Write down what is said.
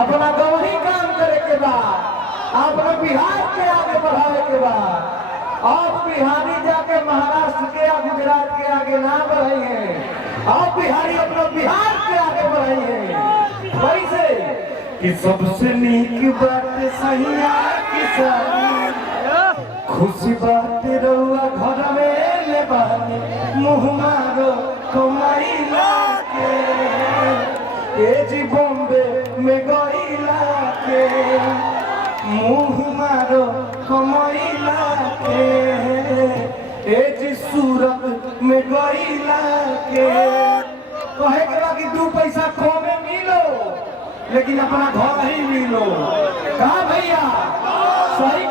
अपना गवही काम करे के बाद अपने बिहार के आगे बढ़ावे के बाद आप बिहारी जाके महाराष्ट्र के या गुजरात के आगे ना बढ़े हैं। आप बिहारी अपना बिहार के आगे बढ़े हैं। कैसे कि सबसे नीक बात सहिया किसानी खुशी बात रउआ घर में ले बानी मुँह मारो कमाइला के ए जी बॉम्बे में गईला के मुँह मारो कमाइला के ए जी सूरत में गईला के कहे के बाकी 2 पैसा कमे मिलो लेकिन अपना घर ही मिलो। कहा भैया सही